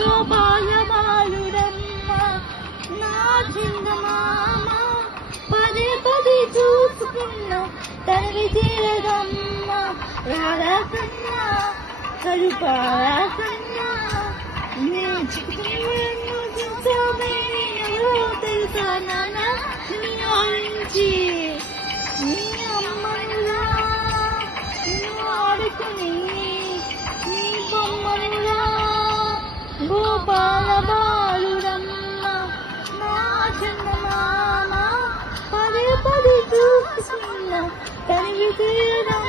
గోపాల బాలుడమ్మ నా చందమామ పదే పదే చూసుకున్న తనవి తీరదమ్మ రాధా కన్నా కరుపాల కన్నా ఎవరో తెలుసా నాన్న నీ ఆడించి నీ అమ్మనులా నువ్వు ఆడుకుని నీ బొమ్మనులా గోపాల బాలుడమ్మ నా చందమామ పదే పదే చూసుకున్న తనవి తీరదమ్మ.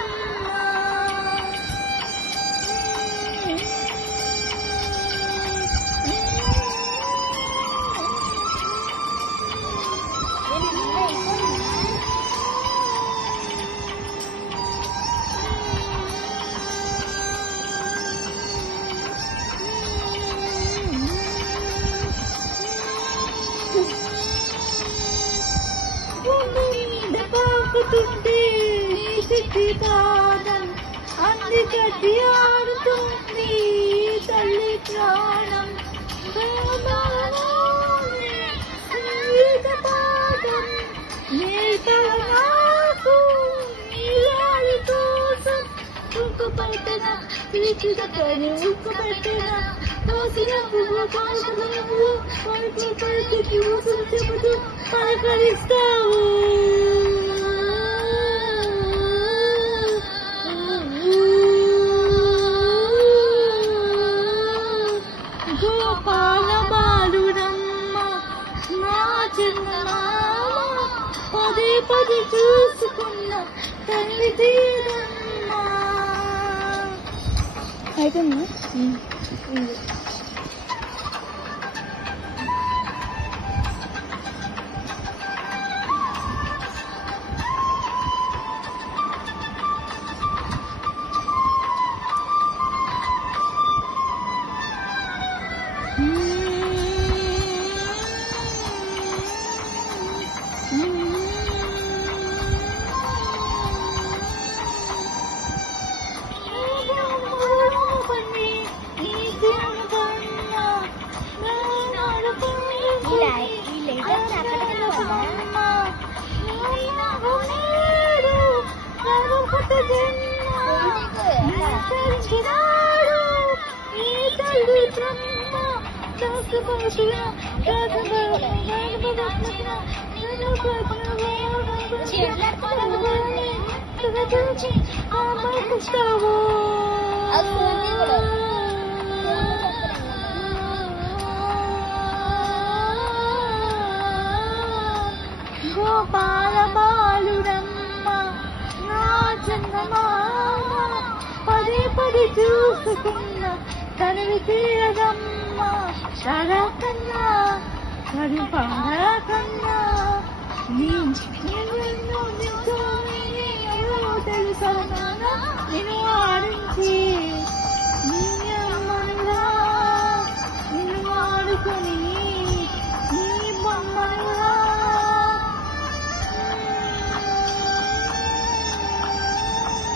పాదం అందుకటి ఆడుతుంది తల్లి ప్రాణం పాదం నాకు నీలాడి కోసం ఉక్కు పట్టిన పిలిచిదని ఉక్కు పట్టిన దోసిన పువ్వు కాసిన పువ్వు పడుకు పడుకు ఊసులు చెబుతూ పలకరిస్తావు. గోపాల బాలుడమ్మ నా చందమామ పదే పదే చూసుకున్న తల్లి తీరమ్మ. అయిపోయిందా? గోపాల బాలుడమ్మ నా చందమామ పదే పదే చూసుకున్న తనవి తీరదమ్మ రాధా కన్నా కరుపాల కన్నా నీ తెలుసా